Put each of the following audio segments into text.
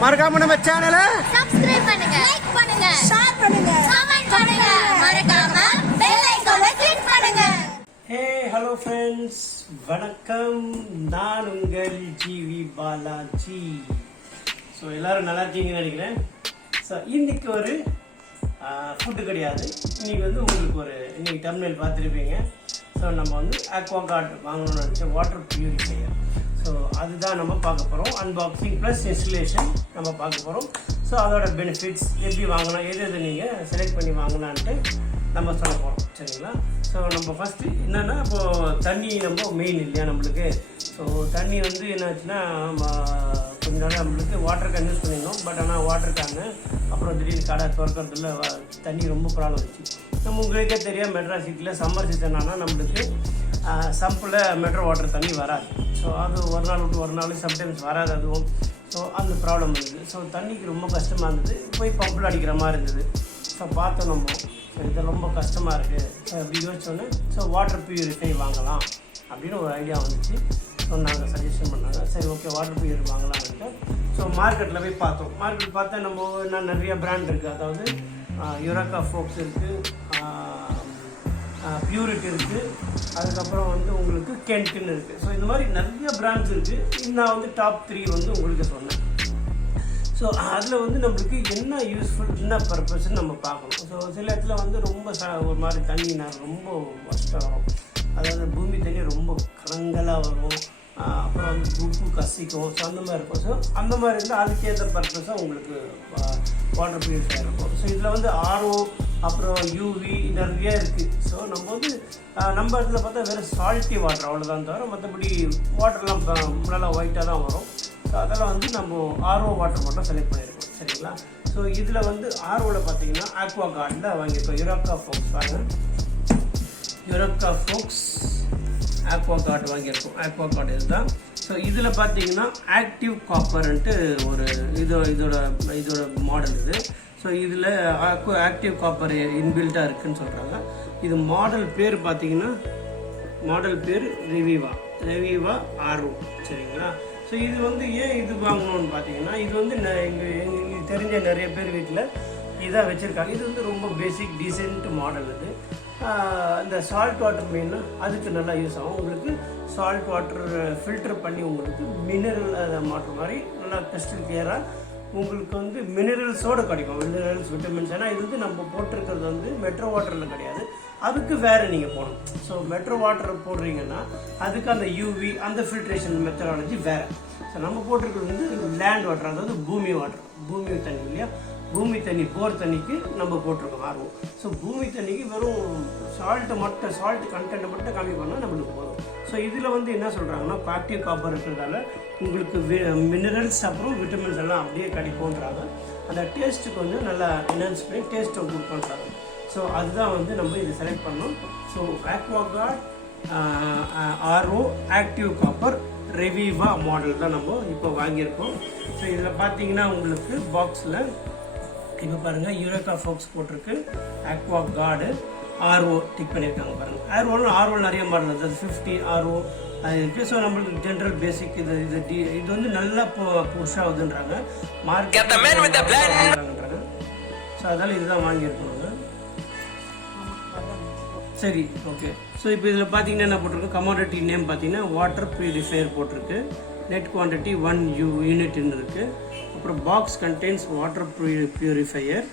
மறக்காம நம்ம சேனலை சப்ஸ்கிரைப் பண்ணுங்க, லைக் பண்ணுங்க, ஷேர் பண்ணுங்க, கமெண்ட் பண்ணுங்க, மறக்காம பெல் ஐகானை கிளிக் பண்ணுங்க. ஹே ஹலோ ஃப்ரெண்ட்ஸ், வணக்கம். நான் உங்கள் ஜிவி பாலாஜி. ஸோ எல்லாரும் நல்லா இருக்கீங்கன்னு நினைக்கிறேன். ஸோ இன்னைக்கு ஒரு ஃபுட்டு கிடையாது. இன்னைக்கு வந்து உங்களுக்கு இன்னைக்கு டெர்மினல் பார்த்துருப்பீங்க. ஸோ நம்ம வந்து ஆக்வா கார்டு வாங்கணும்னு நினச்ச வாட்டர் பியூரிஃபையர். ஸோ அதுதான் நம்ம பார்க்க போகிறோம். அன்பாக்சிங் ப்ளஸ் இன்ஸ்டலேஷன் நம்ம பார்க்க போகிறோம். ஸோ அதோட பெனிஃபிட்ஸ் எப்படி வாங்கலாம், எது நீங்கள் செலக்ட் பண்ணி வாங்கலான்ட்டு நம்ம சொல்ல போகிறோம். சரிங்களா? ஸோ நம்ம ஃபஸ்ட்டு என்னென்னா, இப்போது தண்ணி நம்ம மெயின் இல்லையா நம்மளுக்கு. ஸோ தண்ணி வந்து என்னாச்சுன்னா, கொஞ்ச நாள் நம்மளுக்கு வாட்டர் கேன் யூஸ் பண்ணியிருந்தோம். பட் ஆனால் வாட்டர் கேனு அப்புறம் திடீர்னு கடை திறக்கிறதுல தண்ணி ரொம்ப ப்ராப்ளம் வச்சு. நம்ம உங்களுக்கே தெரியும், மெட்ராஸ் சிட்டியில் சம்மர் சீசன் ஆனால் நம்மளுக்கு சம்பில் மெட்ரோ வாட்டர் தண்ணி வராது. ஸோ அது ஒரு நாள் விட்டு ஒரு நாள் சம்டைம்ஸ் வராது அதுவும். ஸோ அந்த ப்ராப்ளம் இருந்தது. ஸோ தண்ணிக்கு ரொம்ப கஷ்டமாக இருந்தது. போய் பம்பில் அடிக்கிற மாதிரி இருந்தது. ஸோ பார்த்தோம் நம்ம, ஸோ இது ரொம்ப கஷ்டமாக இருக்குது. ஸோ அப்படி யோசிச்சோன்னே ஸோ வாட்டர் பியூரிஃபை வாங்கலாம் அப்படின்னு ஒரு ஐடியா வந்துச்சு. ஸோ நாங்கள் சஜஷன் பண்ணாங்க. சரி, ஓகே, வாட்டர் பியூரிஃபை வாங்கலாம்னுட்டு ஸோ மார்க்கெட்டில் போய் பார்த்தோம். மார்க்கெட் பார்த்தா நம்ம இன்னும் நிறைய பிராண்ட் இருக்குது. அதாவது யூரேக்கா ஃபோக்ஸ் இருக்குது, பியூரிட்டி இருக்குது, அதுக்கப்புறம் வந்து உங்களுக்கு கென்ட்னு இருக்குது. ஸோ இந்த மாதிரி நிறைய பிராண்ட்ஸ் இருக்குது. நான் வந்து டாப் 3 வந்து உங்களுக்கு சொன்னேன். ஸோ அதில் வந்து நம்மளுக்கு என்ன யூஸ்ஃபுல், என்ன பர்பஸ்ன்னு நம்ம பார்க்கணும். ஸோ சில இடத்துல வந்து ரொம்ப ஒரு மாதிரி தண்ணி ரொம்ப கஷ்டம் வரும். அதாவது பூமி தண்ணி ரொம்ப கலங்கலாக வரும். அப்புறம் வந்து உப்பு கசிக்கும். ஸோ அந்த மாதிரி இருக்கும். ஸோ அந்த மாதிரி இருந்தால் அதுக்கேற்ற பர்பஸாக உங்களுக்கு வாட்டர் பியூரிஃபையர் இருக்கும். ஸோ இதில் வந்து ஆர்ஓ அப்புறம் யூவி நிறைய இருக்குது. ஸோ நம்ம வந்து நம்ம இடத்துல பார்த்தா வேறு சால்ட்டி வாட்டர் அவ்வளோதான் தவிர மற்றபடி வாட்டர்லாம் நல்லா ஒயிட்டாக தான் வரும். ஸோ அதெல்லாம் வந்து நம்ம ஆர்ஓ வாட்டர் மட்டும் செலக்ட் பண்ணியிருக்கோம். சரிங்களா? ஸோ இதில் வந்து ஆர்ஓவில் பார்த்தீங்கன்னா ஆக்வா கார்டில் வாங்கியிருக்கோம். யூரேக்கா ஃபோக்ஸ் வாங்க, யூரேக்கா ஃபோக்ஸ் ஆக்வா கார்டு வாங்கியிருக்கோம். ஆக்வா கார்டு இதுதான். ஸோ இதில் பார்த்தீங்கன்னா ஆக்டிவ் காப்பர்ன்ட்டு ஒரு இதோட மாடல் இது. ஸோ இதில் ஆக்டிவ் காப்பர் இன்பில்ட்டாக இருக்குதுன்னு சொல்கிறாங்க. இது மாடல் பேர் பார்த்தீங்கன்னா, மாடல் பேர் ரெவிவா ஆர்ஓ. சரிங்களா? ஸோ இது வந்து ஏன் இது வாங்கணும்னு பார்த்தீங்கன்னா, இது வந்து எங்களுக்கு தெரிஞ்ச நிறைய பேர் வீட்டில் இதாக வச்சுருக்காங்க. இது வந்து ரொம்ப பேசிக் டீசென்ட் மாடல். இது இந்த சால்ட் வாட்டர் மெயின்னா அதுக்கு நல்லா யூஸ் ஆகும். உங்களுக்கு சால்ட் வாட்டர் ஃபில்டர் பண்ணி உங்களுக்கு மினரல் வாட்டர் மாதிரி நல்லா கிறிஸ்டல் கிளியராக உங்களுக்கு வந்து மினரல்ஸோடு கிடைக்கும். Minerals, vitamins. ஏன்னா இது வந்து நம்ம போட்டிருக்கிறது வந்து மெட்ரோ வாட்டரில் கிடையாது, அதுக்கு வேறு நீங்கள் போடணும். ஸோ மெட்ரோ வாட்டர் போடுறீங்கன்னா அதுக்கு அந்த யூவி அந்த ஃபில்ட்ரேஷன் மெத்தடாலஜி வேறு. ஸோ நம்ம போட்டிருக்கிறது வந்து லேண்ட் வாட்டர், அதாவது பூமி வாட்டர், பூமி தண்ணி இல்லையா, பூமி தண்ணி, போர் தண்ணிக்கு நம்ம போட்டிருக்கோம் ஆர்வம். ஸோ பூமி தண்ணிக்கு வெறும் சால்ட் கண்டென்ட்டை மட்டும் கம்மி பண்ணால் நம்மளுக்கு போதும். ஸோ இதில் வந்து என்ன சொல்கிறாங்கன்னா, ஆக்டிவ் காப்பர் இருக்கிறதால உங்களுக்கு மினரல்ஸ் அப்புறம் விட்டமின்ஸ் எல்லாம் அப்படியே கிடைக்கும்ன்றாங்க. அந்த டேஸ்ட்டுக்கு வந்து நல்லா என்ஹான்ஸ் பண்ணி டேஸ்ட்டை கொடுக்குறாங்க. ஸோ அதுதான் வந்து நம்ம இதை செலக்ட் பண்ணோம். So Aquaguard RO active copper Reviva model தான் நம்ம இப்போ வாங்கியிருக்கோம். ஸோ இதில் பார்த்தீங்கன்னா உங்களுக்கு பாக்ஸில் இப்போ பாருங்கள் யூரேக்கா ஃபோக்ஸ் போட்டிருக்கு, ஆக்வா கார்டு ஆர்ஓ டிக் பண்ணியிருக்காங்க பாருங்கள். ஆர்ஓ நிறைய மாடல், அதாவது 50 ஆர்ஓ இருக்குது. ஸோ நம்மளுக்கு ஜென்ரல் பேசிக் இது வந்து நல்லா புஷ் ஆகுதுன்றாங்க மார்க்கெட்ன்றாங்க. ஸோ அதனால் இதுதான் வாங்கியிருக்கோங்க. சரி, ஓகே. ஸோ இப்போ இதில் பார்த்தீங்கன்னா என்ன போட்டிருக்கு, கமாடிட்டி நேம் பார்த்தீங்கன்னா வாட்டர் பியூரிஃபையர் போட்டிருக்கு, நெட் குவான்டிட்டி 1 யூனிட்னு இருக்குது. அப்புறம் box contains water purifier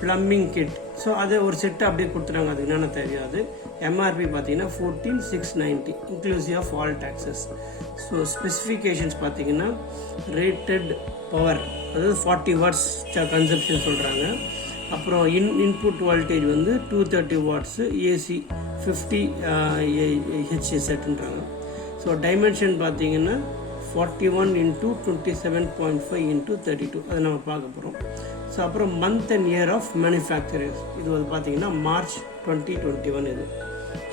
plumbing kit. So அதை ஒரு செட்டு அப்படியே கொடுத்துட்டாங்க, அது என்னென்ன தெரியாது. எம்ஆர்பி பார்த்தீங்கன்னா 14,690 inclusive of all taxes. So specifications பார்த்தீங்கன்னா ரேட்டட் பவர், அதாவது 40 வாட்ஸ் கன்சப்ஷன் சொல்கிறாங்க. அப்புறம் இன்புட் வோல்டேஜ் வந்து 230 வாட்ஸு, ஏசி 50 ஹெச்எஸ்ன்றாங்க. ஸோ டைமென்ஷன் பார்த்தீங்கன்னா 41 × 27.5 × 32, அதை நம்ம பார்க்க போகிறோம். ஸோ அப்புறம் month and year of manufacturers, இது வந்து பார்த்தீங்கன்னா மார்ச் 2021 இது.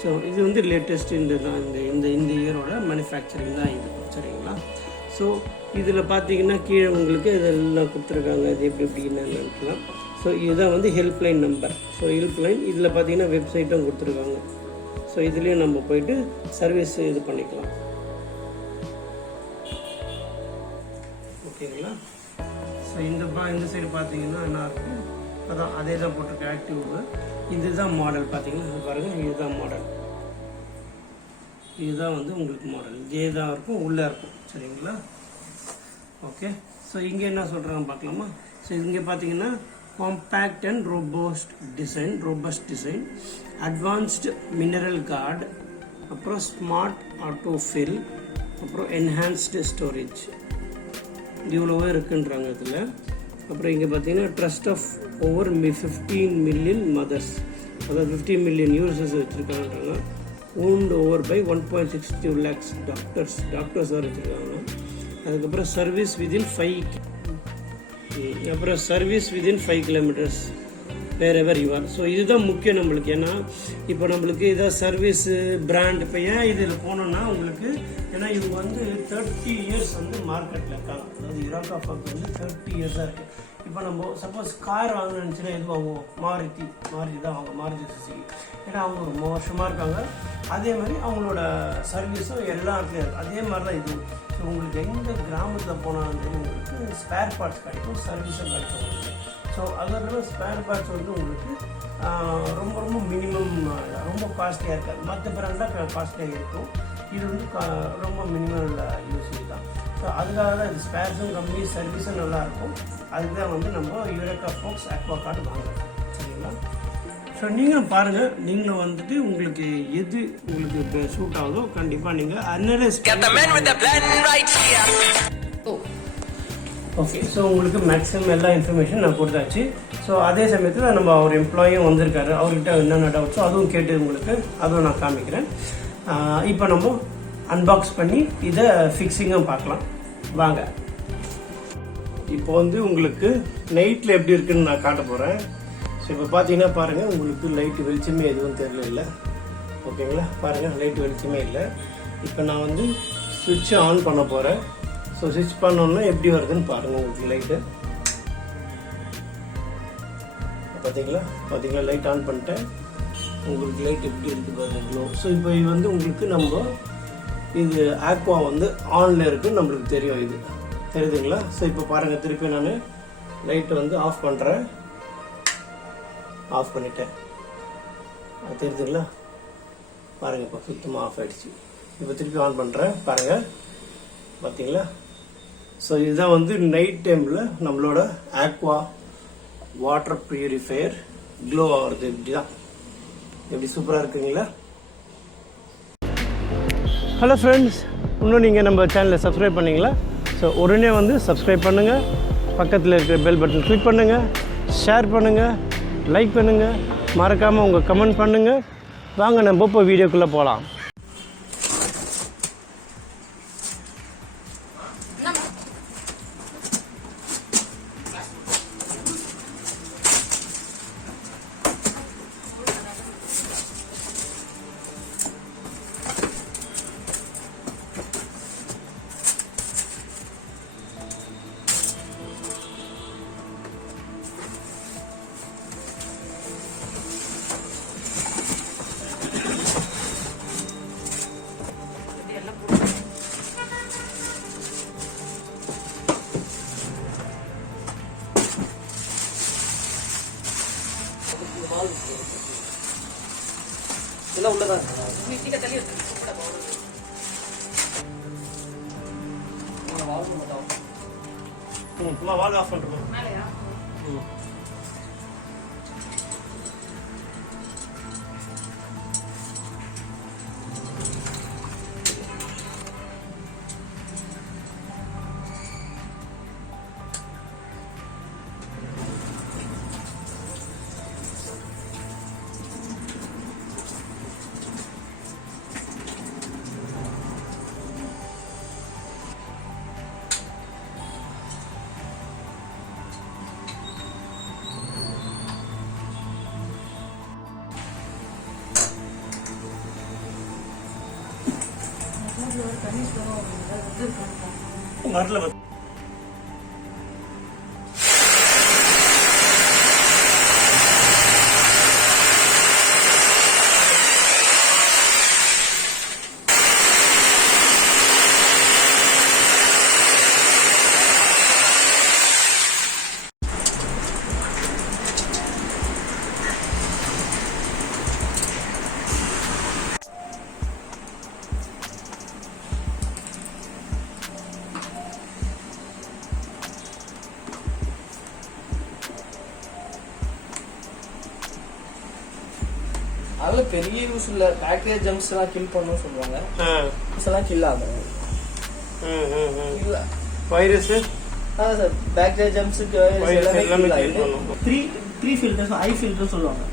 ஸோ இது வந்து லேட்டஸ்ட் இந்த இயரோட மேனுஃபேக்சரிங் தான் இது. சரிங்களா? ஸோ இதில் பார்த்தீங்கன்னா கீழே உங்களுக்கு இதெல்லாம் கொடுத்துருக்காங்க, இது எப்படி என்னென்னலாம். ஸோ ஸோ இதுதான் வந்து ஹெல்ப்லைன் நம்பர். ஸோ ஹெல்ப்லைன் இதில் பார்த்தீங்கன்னா வெப்சைட்டும் கொடுத்துருக்காங்க. ஸோ இதுலேயும் நம்ம போயிட்டு சர்வீஸ் இது பண்ணிக்கலாம். ஓகேங்களா? ஸோ இந்த சைடு பார்த்தீங்கன்னா என்ன இருக்குது, அதான் அதே தான் போட்டிருக்கு ஆக்டிவ். இதுதான் மாடல் பார்த்தீங்கன்னா பாருங்கள், இதுதான் மாடல். இதுதான் வந்து உங்களுக்கு மாடல். இதே தான் இருக்கும், உள்ளே இருக்கும். சரிங்களா? ஓகே. ஸோ இங்கே என்ன சொல்கிறாங்க பார்க்கலாமா? ஸோ இங்கே பார்த்தீங்கன்னா compact and robust design, advanced mineral guard, அப்புறம் ஸ்மார்ட் ஆட்டோ ஃபில், அப்புறம் என்ஹான்ஸ்டு ஸ்டோரேஜ், இவ்வளோவோ இருக்குன்றாங்க இதில். அப்புறம் இங்கே பார்த்தீங்கன்னா trust of over 15 million mothers, அதாவது 15 மில்லியன் யூசர்ஸ் வச்சுருக்காங்கன்றாங்க. ஓன்டு ஓவர் பை 1.62 lakhs டாக்டர்ஸ் வச்சுருக்காங்க. அதுக்கப்புறம் service within 5 kilometres wherever you are. So இதுதான் முக்கியம் நம்மளுக்கு. ஏன்னா இப்போ நம்மளுக்கு இதான் சர்வீஸு பிராண்ட். இப்போ ஏன் இதில் போனோன்னா உங்களுக்கு, ஏன்னா இவங்க வந்து 30 இயர்ஸ் வந்து மார்க்கெட்டில் இருக்காங்க. அதாவது யுரேகா ஃபாக்ஸ் வந்து 30 இயர்ஸாக இருக்குது. இப்போ நம்ம சப்போஸ் கார் வாங்கணுச்சுன்னா எது வாங்குவோம்? மாருதி தான் வாங்க, மாருதி சுசுகி. ஏன்னா அவங்க ரொம்ப வருஷமாக இருக்காங்க. அதே மாதிரி அவங்களோட சர்வீஸும் எல்லா இடத்துலையும் இருக்குது. அதே மாதிரி தான் இது. ஸோ உங்களுக்கு எந்த கிராமத்தில் போனாலும் உங்களுக்கு ஸ்பேர் பார்ட்ஸ் கிடைக்கும், சர்வீஸும் கிடைக்கும் உங்களுக்கு. ஸோ அதோட ஸ்பேர் பார்ட்ஸ் வந்து உங்களுக்கு ரொம்ப மினிமம், ரொம்ப காஸ்ட்லியாக இருக்காது. மற்ற பிராண்டாக காஸ்ட்லியாக இருக்கும். இது வந்து ரொம்ப மினிமல் யூசேஜ் தான். ஸோ அதுக்காக தான் இது ஸ்பேர்ஸும் கம்மி, சர்வீஸும் நல்லாயிருக்கும். அதுக்கு தான் வந்து நம்ம யுரேகா ஃபாக்ஸ் அக்வா கார்டு வாங்குறோம். சரிங்களா? ஸோ நீங்களும் பாருங்கள், நீங்களும் வந்துட்டு உங்களுக்கு எது உங்களுக்கு சூட் ஆகுதோ கண்டிப்பாக நீங்கள் அனலைஸ். ஓகே. ஸோ உங்களுக்கு மேக்ஸிமம் எல்லா இன்ஃபர்மேஷன் நான் கொடுத்தாச்சு. ஸோ அதே சமயத்தில் நம்ம அவர் எம்ப்ளாயும் வந்திருக்காரு, அவர்கிட்ட என்னென்ன டவுட்ஸோ அதுவும் கேட்டு உங்களுக்கு அதுவும் நான் காமிக்கிறேன். இப்போ நம்ம அன்பாக்ஸ் பண்ணி இதை ஃபிக்ஸிங்கும் பார்க்கலாம் வாங்க. இப்போ வந்து உங்களுக்கு நைட்டில் எப்படி இருக்குன்னு நான் காட்ட போகிறேன். ஸோ இப்போ பார்த்தீங்கன்னா பாருங்கள், உங்களுக்கு லைட்டு வெளிச்சமே எதுவும் தெரியல. ஓகேங்களா? பாருங்கள், லைட்டு வெளிச்சமே இல்லை. இப்போ நான் வந்து சுவிட்சை ஆன் பண்ண போகிறேன். ஸோ சுவிட்ச் பண்ணோன்னா எப்படி வருதுன்னு பாருங்கள். உங்களுக்கு லைட்டு பார்த்தீங்களா லைட் ஆன் பண்ணிட்டேன். உங்களுக்கு லைட் எப்படி இருக்குது பாருங்களோ. ஸோ இப்போ இது வந்து உங்களுக்கு நம்ம இது ஆக்வா வந்து ஆனில் இருக்குன்னு நம்மளுக்கு தெரியும். இது தெரியுதுங்களா? ஸோ இப்போ பாருங்கள், திருப்பி நான் லைட்டை வந்து ஆஃப் பண்ணுறேன். ஆஃப் பண்ணிட்டேன். தெரியுதுங்களா? பாருங்கள், இப்போ சுத்தமாக ஆஃப் ஆகிடுச்சு. இப்போ திருப்பி ஆன் பண்ணுறேன். பாருங்கள், பார்த்தீங்களா? ஸோ இதுதான் வந்து நைட் டைமில் நம்மளோட ஆக்வா வாட்டர் ப்யூரிஃபையர் க்ளோ ஆகிறது. இப்படி தான், எப்படி சூப்பராக இருக்குங்களா? ஹலோ ஃப்ரெண்ட்ஸ், இன்னும் நீங்கள் நம்ம சேனலை சப்ஸ்கிரைப் பண்ணிங்களா? ஸோ உடனே வந்து சப்ஸ்கிரைப் பண்ணுங்கள், பக்கத்தில் இருக்கிற பெல் பட்டன் கிளிக் பண்ணுங்கள், ஷேர் பண்ணுங்கள், லைக் பண்ணுங்கள், மறக்காமல் உங்கள் கமெண்ட் பண்ணுங்கள். வாங்க நம்ம இப்போ வீடியோக்குள்ளே போகலாம். இதெல்லாம் உள்ளதான் வால்வ் ஆஃப் பண்ணுறோம். வரல அதில் பெரிய யூஸ் இல்லை. பாக்டீரியா ஜெர்ம்ஸ் எல்லாம் கில் பண்ணணும்னு சொல்லுவாங்க. எல்லாம் கில் ஆகும். இல்லை வைரஸ் அதான் சார் பாக்டீரியா ஜெர்ம்ஸுக்கு எல்லாமே த்ரீ ஃபில்டர்ஸ் ஐ ஃபில்டர் சொல்லுவாங்க.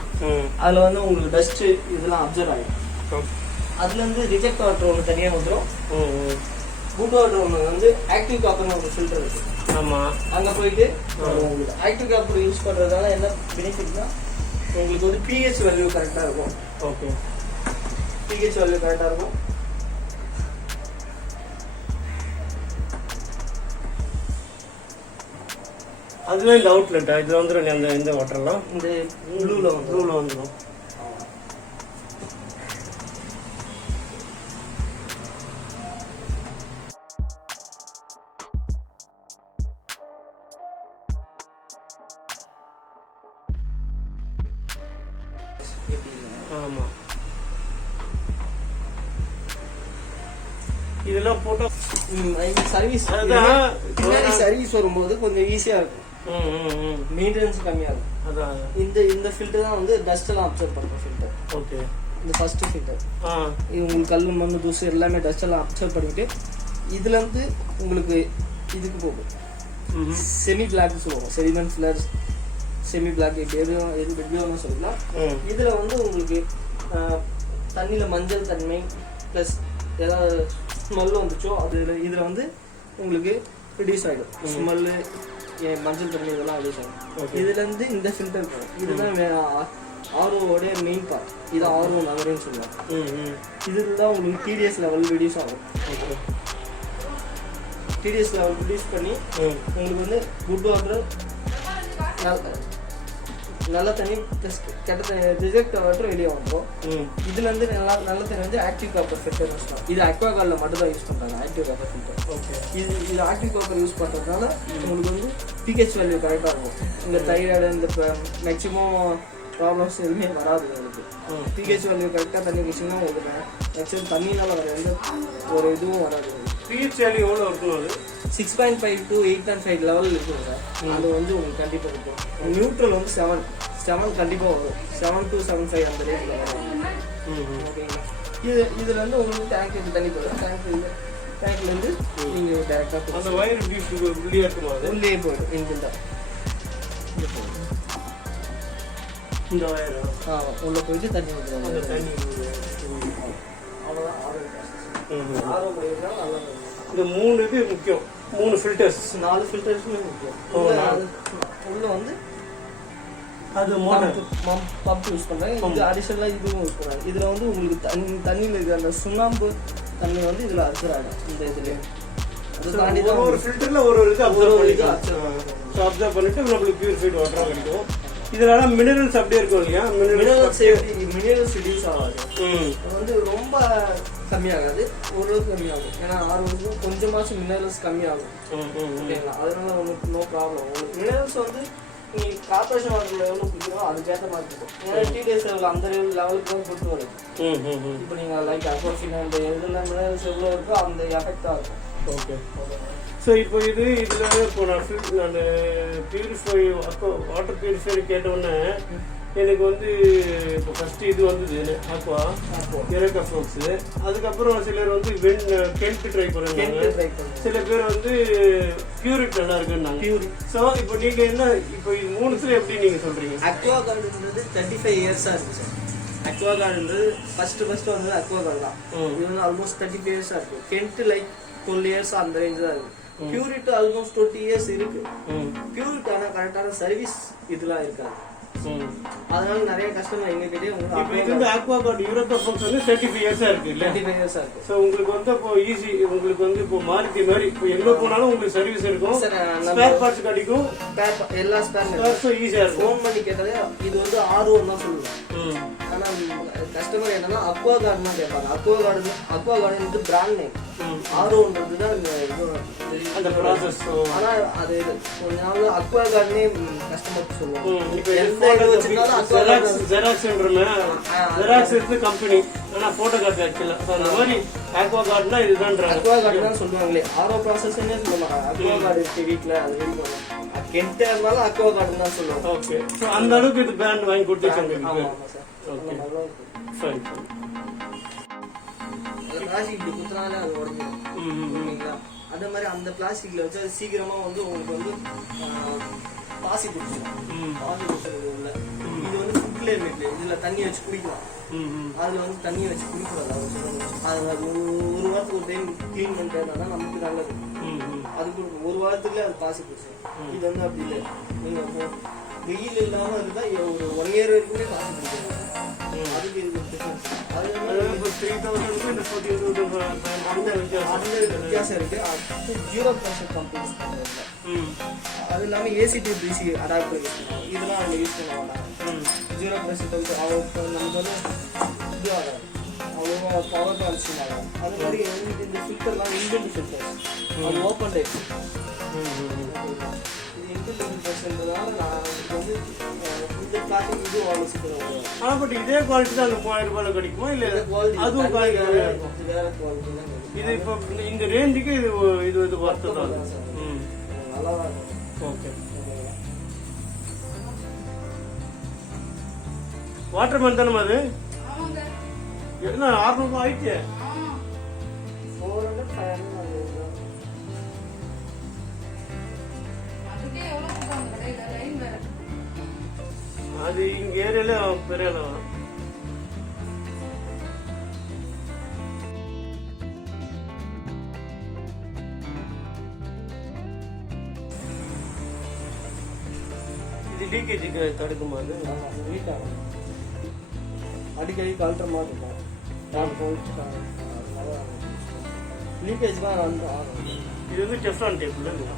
அதில் வந்து உங்களுக்கு டஸ்ட்டு இதெல்லாம் அப்சர்வ் ஆகிடும். அதுலேருந்து ரிஜெக்ட் வாட்டர் ஒன்று தனியாக வந்துடும். குட் வாட்டர் ஒன்று வந்து ஆக்டிவ் காப்பர்னு ஒரு ஃபில்டர் இருக்குது. ஆமாம், அங்கே போயிட்டு உங்களுக்கு ஆக்டிவ் காப்பர் யூஸ் பண்ணுறதுனால என்ன பெனிஃபிட்னா உங்களுக்கு வந்து பிஹெச் வேல்யூ கரெக்டாக இருக்கும். ஓகே, பிஹெச் வேல்யூ கரெக்டாக இருக்கும். அதுவே இந்த அவுட்லெட்டா இதில் வந்துடும். அந்த இந்த வாட்டர்லாம் இந்த ப்ளூவில் வந்துடும். ஆமாம், இதெல்லாம் போட்டோ சர்வீஸ் பின்னாடி சர்வீஸ் வரும்போது கொஞ்சம் ஈஸியாக இருக்கும். மெயின்டெனன்ஸ் கம்மியாக இருக்கும். அதான் இந்த ஃபில்டர் தான் வந்து டஸ்ட் எல்லாம் அப்சர்வ் பண்ணுற ஃபில்டர். ஓகே, இந்த ஃபர்ஸ்ட் ஃபில்டர் இது உங்களுக்கு கல் மண் தூசு எல்லாமே டஸ்ட் எல்லாம் அப்சர்வ் பண்ணிட்டு இதுலேருந்து உங்களுக்கு இதுக்கு போகும். செமி பிளாக் சொல்லுவோம், செடிமெண்ட் ஃபில்லர்ஸ், செமி பிளாக் எப்படியும் சொல்லலாம். இதில் வந்து உங்களுக்கு தண்ணியில் மஞ்சள் தன்மை ப்ளஸ் ஏதாவது ஸ்மெல்லு வந்துச்சோ அது இதில் வந்து உங்களுக்கு ரிடியூஸ் ஆகிடும். ஸ்மெல்லு மஞ்சள் தண்ணி இதெல்லாம் ரிடியூஸ் ஆகிடும். இதுலேருந்து இந்த ஃபில்டர் போகும். இதுதான் ஆர்ஓவோடைய மெயின் பார்ட். இது ஆர்ஓ மெமரின்னு சொல்லுவாங்க. இதில் தான் உங்களுக்கு டிடிஎஸ் லெவல் ரிடியூஸ் ஆகும். டிடிஎஸ் லெவல் ரிடியூஸ் பண்ணி உங்களுக்கு வந்து குட் வாட்டர் நல்ல தண்ணி ப்ளஸ் கெட்ட தண்ணி ரிஜெக்ட் வாட்டர் வெளியே வந்துடும். இதுலேருந்து நல்ல தண்ணி வந்து ஆக்டிவ் காப்பர் ஃபில்டர் யூஸ் பண்ணுவோம். இது அக்வாகார்டில் மட்டும் தான் யூஸ் பண்ணுறாங்க ஆக்டிவ் காப்பர் ஃபில்டர். ஓகே, இது ஆக்டிவ் காப்பர் யூஸ் பண்ணுறதுனால உங்களுக்கு வந்து பிஹெச் வேல்யூ கரெக்டாக இருக்கும். இந்த தைராய்டு இந்த மேக்ஸிமம் ப்ராப்ளம்ஸ் எதுவுமே வராது உங்களுக்கு. பிஹெச் வேல்யூ கரெக்டாக தண்ணி குடிச்சிங்கன்னா உங்களுக்கு மேக்ஸிமம் தண்ணினால வர எந்த ஒரு இதுவும் வராது. பிஹெச் வேல்யூ எவ்வளோ இருக்கும்? அது 6.5 to 8.5 லெவல் இருக்கும் சார். அது வந்து உங்களுக்கு கண்டிப்பாக இருக்கும். நியூட்ரல் வந்து 7 கண்டிப்பாக வரும். 7 to 7.5 அந்த ரேட்டில் வரும். ஓகேங்களா? இதில் வந்து உங்களுக்கு டேங்க்கு தண்ணி போயிடும். டேங்க்லேருந்து நீங்கள் டேரெக்டாக அந்த வயர் உள்ளே இருக்குமா? அது உள்ளே போயிடும். இன்பில்டாக இந்த வயர் உள்ளே போயிட்டு தண்ணி வந்துடும். அந்த தண்ணி அவ்வளோதான் ஆர்வம் பண்ணியிருந்தாலும் நல்லா இருக்கும். இந்த 3 இது முக்கியம். 3 ஃபில்டர்ஸ் 4 ஃபில்டர்ஸுமே முக்கியம். உள்ள வந்து அது பம்ப் யூஸ் பண்ணுறாங்க. இது அடிஷனலாக இதுவும் யூஸ் பண்ணுறாங்க. இதில் வந்து உங்களுக்கு தண்ணியில் இருக்கிற அந்த சுண்ணாம்பு தண்ணி வந்து இதில் அப்சர்வ் ஆகிடும். இந்த இதுலேயே அது தாண்டி தான் ஒரு ஃபில்டரில் ஒரு இது அப்சர்வ் பண்ணிக்கலாம். ஸோ அப்சர்வ் பண்ணிட்டு நம்மளுக்கு பியூரிஃபைட் வாட்டராக கிடைக்கும். இதனால மினரல்ஸ் அப்படியே இருக்கும் இல்லையா? மினரல்ஸ் ரிடியூஸ் ஆகாது. அது வந்து ரொம்ப கம்மியாகாது, ஓரளவுக்கு கம்மியாகும். ஏன்னா 6 வருஷம் கொஞ்சமாச்சும் மினரல்ஸ் கம்மியாகும். ஓகேங்களா? அதனால உங்களுக்கு நோ ப்ராப்ளம். உங்களுக்கு மினரல்ஸ் வந்து நீங்கள் கார்பரேஷன் வாட்டர் எவ்வளோ குடிக்கிறோம் அதுக்கேற்ற மாதிரி இருக்கும். ஏன்னா டிடிஎஸ் லெவல் அந்த லெவலுக்கு தான் கொடுத்து வரும். இப்போ நீங்கள் லைக் அக்வாஃபின் அந்த எதில் மினரல்ஸ் எவ்வளோ இருக்கோ அந்த எஃபெக்டாக இருக்கும். ஓகே, ஸோ இப்போ இதில் இப்போ நான் பியூரிஃபை வாட்டர் பியூரிஃபையர் கேட்டோன்னே எனக்கு வந்து இப்போ ஃபஸ்ட்டு இது வந்தது அக்வா எரேகா ஃப்ளோக்ஸு. அதுக்கப்புறம் சிலர் வந்து கென்ட் ட்ரை பண்ணுறாங்க. சில பேர் வந்து பியூரிட் நல்லா இருக்குன்னாங்க. ஸோ இப்போ நீங்கள் என்ன இப்போ இது 3த்துல எப்படி நீங்கள் சொல்கிறீங்க? அக்வாகார்டுன்றது 35 இயர்ஸாக இருக்குது சார். அக்வாகார்டுன்றது ஃபஸ்ட்டு வந்தது அக்வாகார்டு தான். இது வந்து ஆல்மோஸ்ட் 35 இயர்ஸாக இருக்குது. கென்ட் லைக் 12 இயர்ஸ் அந்த ரேஞ்ச் தான் இருக்குது. பியூரிட் ஆல்மோஸ்ட் 20 இயர்ஸ் இருக்கு. பியூரிட் ஆனால் கரெக்டான சர்வீஸ் இதெல்லாம் இருக்காது. அதனால நிறைய கஸ்டமர் எங்ககிட்டே இப்போ இது வந்து அக்வாகார்டு யூரோப்பா ஃப்ளோக்ஸ் வந்து 35 இயர்ஸாக இருக்கு இல்லை? 35 இயர்ஸாக இருக்கு. ஸோ உங்களுக்கு வந்து இப்போ ஈஸி, உங்களுக்கு வந்து இப்போ மாருதி மாதிரி இப்போ எங்கே போனாலும் உங்களுக்கு சர்வீஸ் இருக்கும், ஸ்பேர் பார்ட்ஸ் கிடைக்கும், எல்லா ஸ்பேர் ஈஸியாக இருக்கும். ஃபோன் பண்ணி கேட்டதே இது வந்து R1 தான் சொல்லுவேன். ஆனால் கஸ்டமர் என்னன்னா அக்வாகார்டு தான் கேட்பாங்க. Aquaguard brand name. ஆர்ஓன்றது தான் அந்த ப்ராசஸ். ஆனா அது கொஞ்ச நாள் அக்வா கார்டனே கஸ்டமர் சொல்லுவாங்க. இப்போ ஜெராக்ஸ் இருக்கு கம்பெனி, ஆனா போட்டோ காப்பி ஆக்சுவலா அந்த மாதிரி ஆக்வா கார்டுனா இதுதான் அக்வா கார்டு தான் சொல்லுவாங்களே. ஆர்ஓ ப்ராசஸ்னே சொல்லுவாங்க. அக்வா கார்டு இருக்கு வீட்டில், அது வேணும் கென்ட்டே இருந்தாலும் அக்வா கார்டு தான் சொல்லுவாங்க. ஓகே, ஸோ அந்த அளவுக்கு இது பிராண்ட் வாங்கி கொடுத்துருக்காங்க. ஆமாம் sir. Okay fine fine. Plastic இப்படி குத்துனாலே அது உடஞ்சிடும். ஓகேங்களா? அதே மாதிரி அந்த பிளாஸ்டிக்ல வச்சு அது சீக்கிரமா வந்து உங்களுக்கு வந்து பாசி பிடிச்சிடும். பாசி பிடிச்சது உள்ள இது வந்து ஃபுட்லேயே இருக்கு. இதுல தண்ணி வச்சு குடிக்கலாம். அதுல வந்து தண்ணியை வச்சு குடிக்கூடாது. அது ஒரு வாரத்துக்கு ஒரு டைம் கிளீன் பண்ணிட்டேன்னா நமக்கு நல்லது. அதுக்கு ஒரு வாரத்துக்குள்ளே அது பாசி பிடிச்சிடும். இது வந்து அப்படி இல்லை. நீங்க வெயில் இல்லாம அதுதான் ஒரு 1 year வரைக்குமே பாசி பிடிச்சிடும். அதுக்கு இது டிஃபரன்ஸ். அது 3000 இந்த 40,000 வித்தியாசம் இருக்கு. 0% கம்பெனி. அது இல்லாம AC/DC அடாப்டர் யூஸ் பண்ணுவாங்க. இதெல்லாம் அவங்க யூஸ் பண்ண மாட்டாங்க. 0% அவங்க நமக்கு வந்து இது ஆகாது, அவ்வளோவா பவர் கன்சியூம் ஆகும். அது மாதிரி எங்களுக்கு இந்த ஃபில்டர்லாம் இன்பில்ட் ஃபில்டர்ஸ், அது ஓப்பன் டைப். இது இன்பில்ட் ஃபில்டர்ஸ்ன்றதுனால நான் வந்து இந்த பிளாஸ்டிக் இது அவ்வளோ சீக்கிரம் வரும். ஆனால் பட் இதே குவாலிட்டி தான் அந்த 3000 ரூபாயில் கிடைக்குமா இல்லை அதுவும் குவாலிட்டி வேற குவாலிட்டி தான் கிடைக்கும். இது இப்போ இந்த ரேஞ்சுக்கு இது இது ஒர்த்து தான். நல்லா தான் இருக்கும். ஓகே, வாட்டர் மேன் தானே அது? என்ன 600 ரூபாய் ஆயிடுச்சு? 400 500 அது இங்க ஏரியால பெரிய அளவு. இது லீக்கேஜுக்கு தடுக்குமா? அது வீட் ஆகும். அடிக்கடி கழட்டுற மாதிரி இருக்கும். டாப் போயிட்டு லீக்கேஜ் தான் வந்து ஆகும். இது வந்து டெஃப்லான் டேபிள் இல்லைங்களா?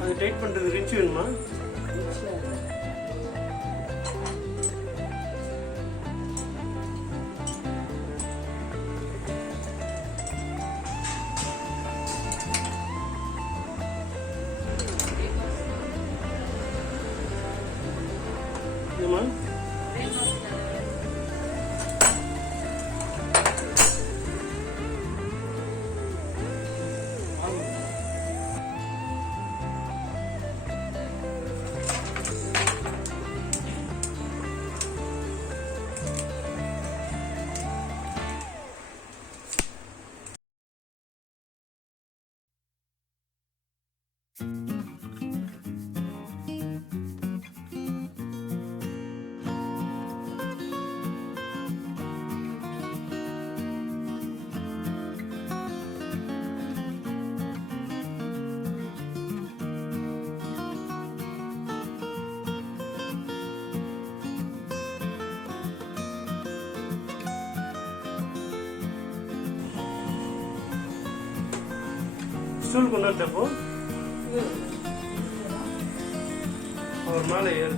அது டைட் பண்றது ரிச் வேணுமா? இதுமா ஸ்டூல் கொண்டு வரப்போ அவர் மேலே ஏறு.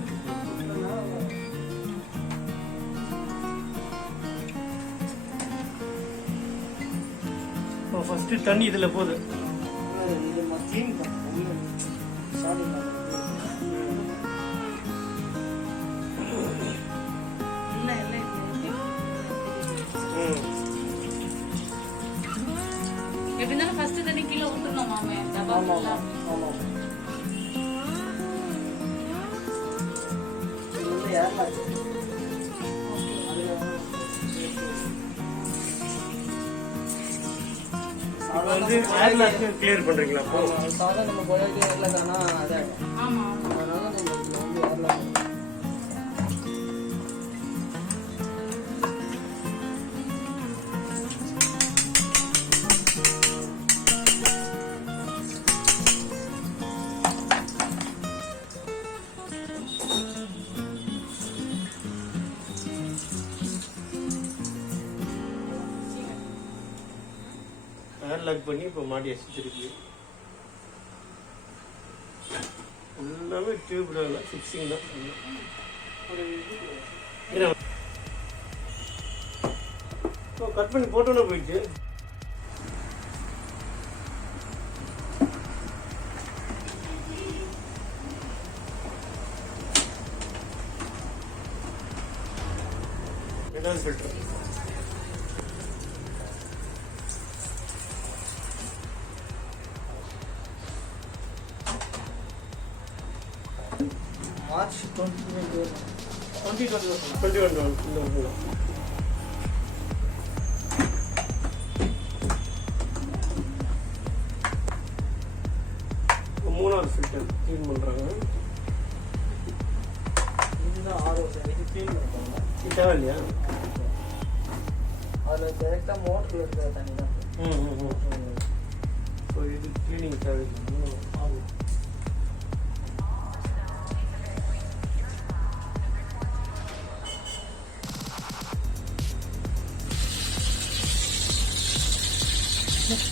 ஃபர்ஸ்ட் தண்ணி இதுல போகுது. எப்படி இருந்தாலும் ஃபர்ஸ்ட் தண்ணி கீழே ஊத்தணும் மாமே. டப்பா ஃபுல்லா. ஆமா. இது யாரா? இப்போ வந்து ஏர்லாக் கிளியர் பண்ணுறீங்களா? அப்போ சாதா நம்ம குழாய்க்கு ஏர்லாக் ஆனால் அதே ஆமா அதனால நம்ம இதில் வந்து ஏர்லாக் ஏர்லாக் பண்ணி இப்போ மாட்டியாச்சு திருப்பி. எல்லாமே டியூப்ல இல்லை, ஃபிக்ஸிங் தான். இப்போ கட் பண்ணி போட்டோன்னே போயிடுச்சு. ரெண்டாவது ஃபில்டர் மார்ச் 2021 மூணாவது ஃபில்டர் க்ளீன் பண்ணுறாங்க. இதுதான் ஆரோ சார், இது க்ளீன் பண்ணுறாங்க. இது தேவை இல்லையா? அதில் டேரெக்டாக மோட்டரில் இருக்கிற தண்ணி தான். ஸோ இது க்ளீனிங் தேவை ஆகும்.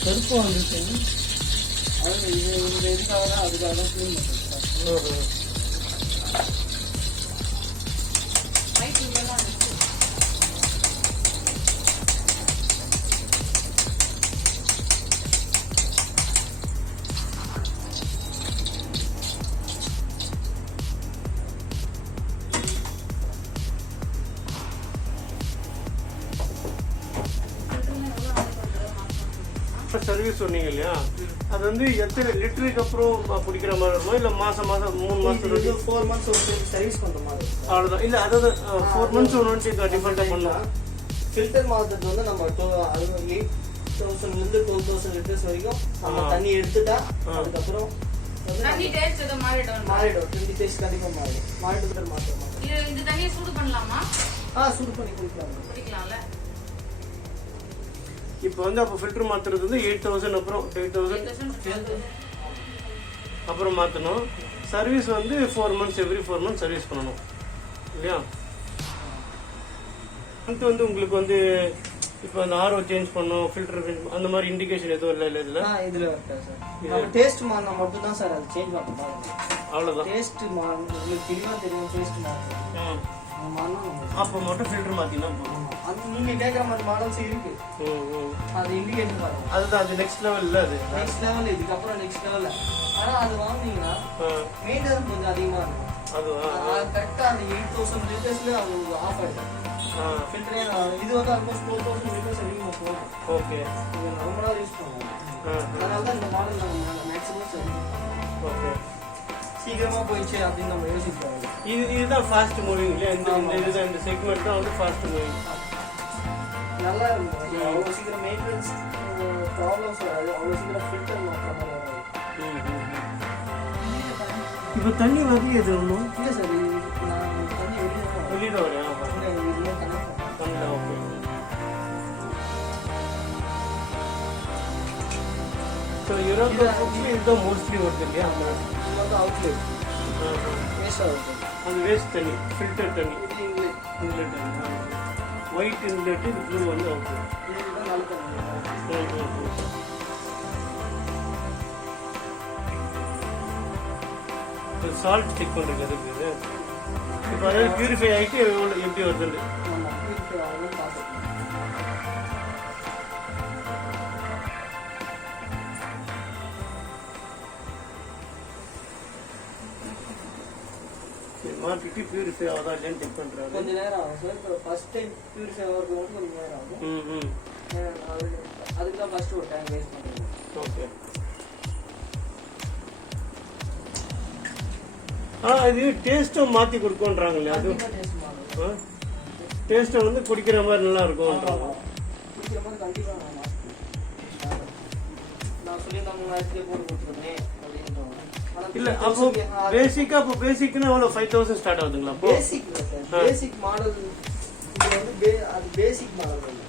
கருப்பு வந்துச்சு. அது இது இந்த இதுக்காக தான் அதுக்காக தான் க்ளீன் பண்ணுறேன். ரைட் இதெல்லாம் இருக்கு சர்வீஸ் சொன்னீங்க இல்லையா, அது வந்து எத்தனை லிட்டருக்கு அப்புறம் பிடிக்கிற மாதிரி இருக்குமா, இல்லை மாதம் 3 மாதத்துக்கு 4 months ஒரு சர்வீஸ் பண்ணுற மாதிரி. அவ்வளோதான்? இல்லை அதாவது 4 months ஒன்று டிஃபரெண்ட்டாக பண்ணலாம். ஃபில்டர் மாற்றுறது வந்து நம்ம 8,000 12,000 லிட்டர்ஸ் வரைக்கும் நம்ம தண்ணி எடுத்துட்டா அதுக்கப்புறம் தண்ணி டேஸ்ட் ஏதோ மாறிடும். 20 days கண்டிப்பாக மாறிட்டு ஃபில்டர் மாற்றணும். இந்த தண்ணியை சூடு பண்ணலாமா? சூடு பண்ணி குடிக்கலாம்ல. இப்போ வந்து அப்போ ஃபில்டர் மாற்றுறது வந்து 8,000 அப்புறம் 8,000 அப்புறம் மாற்றணும். சர்வீஸ் வந்து 4 months எவ்ரி 4 months சர்வீஸ் பண்ணணும் இல்லையா? அடுத்து வந்து உங்களுக்கு வந்து இப்போ அந்த ஆர்ஓ சேஞ்ச் பண்ணோம், ஃபில்டர் அந்த மாதிரி இண்டிகேஷன் எதுவும் இல்லை இதில்? இதில் இருக்கா சார்? நம்ம டேஸ்ட் மாறினா மட்டும் தான் சார் அது சேஞ்ச் பண்ணணும். அவ்வளோதான். டேஸ்ட் உங்களுக்கு தெளிவாக தெரியும். டேஸ்ட் மாறணும். அப்போ மட்டும் ஃபில்டர் மாற்றினா போதும். அது நீங்கள் கேட்குற மாதிரி மாடல்ஸ் இருக்கு. அது இண்டிகேஷன் பாருங்க. அதுதான் அது நெக்ஸ்ட் லெவல் இல்லை. அது நெக்ஸ்ட் லெவல், இதுக்கப்புறம் நெக்ஸ்ட் லெவல். ஆனால் அது வாங்கினீங்கன்னா மெயின்டெனன்ஸ் கொஞ்சம் அதிகமாக இருக்கும். அது கரெக்டாக அந்த 8,000 லிட்டர்ஸில் அது ஆஃப் ஆகிடும் ஃபில்டரே. இது வந்து ஆல்மோஸ்ட் 4,000 லிட்டர்ஸ் அதிகமாக போகும். ஓகே, இது ரொம்ப நாள் யூஸ் பண்ணுவோம். அதனால தான் இந்த மாடல் நம்ம மேக்ஸிமம் சரி. ஓகே, சீக்கிரமாக போயிடுச்சு அப்படின்னு நம்ம யோசிப்போம். இதுதான் ஃபாஸ்ட் மூவிங் இல்லையா? இந்த செக்மெண்ட் தான் வந்து ஃபாஸ்ட் மூவிங். நல்லா இருக்கும். அவ்வளோ சீக்கிரம் மெயின்டெனன்ஸ் ப்ராப்ளம்ஸ் வராது. அவ்வளோ சீக்கிரம் ஃபில்டர் மாற்ற மாதிரி வராது. இப்போ தண்ணி வந்து எது ஒன்றும் இல்லை சார், நான் தண்ணி வெளியே தான் வரேன். ஓகே, ஸோ யூரோப்பியன் ஃபுட்ஸ்லேயும் இதுதான் மோஸ்ட்லி வருது இல்லையா? இது வந்து அவுட்லெட் வேஸ்ட் ஆகுது. அது வேஸ்ட் தண்ணி, ஃபில்டர் தண்ணி. இது இன்லெட் தண்ணி, ஒயிட் இன்லெட்டு, இது ப்ளூ வந்து அவுட்லெட். இதுதான் நல்ல தண்ணி. சால்ட் செக் பண்ணுறது எதுக்கு இது? இப்போ அதாவது பியூரிஃபை ஆகிட்டு எப்படி வருது? மாற்றிட்டு பியூரிஃபை ஆகுதா இல்லைன்னு செக் பண்ணுறாங்க. கொஞ்சம் நேரம் ஆகும் சார். இப்போ ஃபர்ஸ்ட் டைம் பியூரிஃபை ஆகிறதுக்கு வந்து கொஞ்சம் நேரம் ஆகும். அதுக்கு தான் ஃபர்ஸ்ட் ஒரு டைம் வேஸ்ட் பண்ணுறேன். ஓகே. இது டேஸ்ட்டும் மாற்றி கொடுக்கோன்றாங்களே, அது டேஸ்ட்டை வந்து குடிக்கிற மாதிரி நல்லா இருக்கும். குடிக்கிற மாதிரி கண்டிப்பாக சொல்லி இந்த 3000 போட்டு கொடுத்துருந்தேன் அப்படின்றாங்க. ஆனா இல்ல அப்போ பேசிக்னா எவ்வளவு 5000 ஸ்டார்ட் ஆகுதுங்களா அப்போ? பேசிக் பேசிக் மாடல் இது வந்து அது பேசிக் மாடல் இல்ல.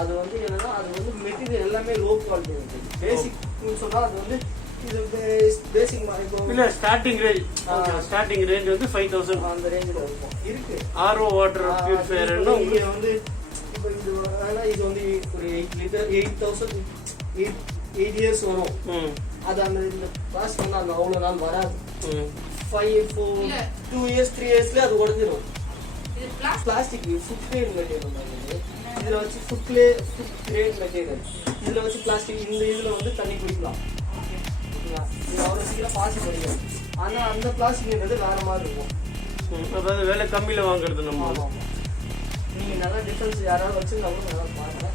அது வந்து என்னன்னா அது வந்து மெட்டீரியல் எல்லாமே லோ குவாலிட்டி இருக்கு. பேசிக் சொன்னா அது வந்து இது பேசிக் இப்போ இல்ல ஸ்டார்டிங் ரேஞ்ச் வந்து 5000 அந்த ரேஞ்சில இருக்கும் இருக்கு. RO வாட்டர் பியூரிஃபையர் இங்க வந்து இப்போ இது இது வந்து ஒரு 8 லிட்டர் 8 இயர்ஸ் வரும். அது அந்த இந்த பிளாஸ்டிக் வந்து அந்த அவ்வளோ நாள் வராது. 2 இயர்ஸ் 3 இயர்ஸ்ல அது உடைஞ்சிரும். இது பிளாஸ்டிக் ஃபுட் கிரேட் மெட்டீரியல் மாதிரி. இதுல வச்சு ஃபுட் கிரேட் மெட்டீரியல். இதுல வச்சு பிளாஸ்டிக் இந்த இதுல வந்து தண்ணி குடிக்கலாம். இது அவ்வளோ சீக்கிரம் பாசி பண்ணிடும். ஆனா அந்த பிளாஸ்டிக்ன்றது வேற மாதிரி இருக்கும். அதாவது விலை கம்மியில வாங்குறது நம்ம. நீங்க நல்லா டிஃபரன்ஸ் யாராவது வச்சிருந்தாலும் நல்லா பாருங்க.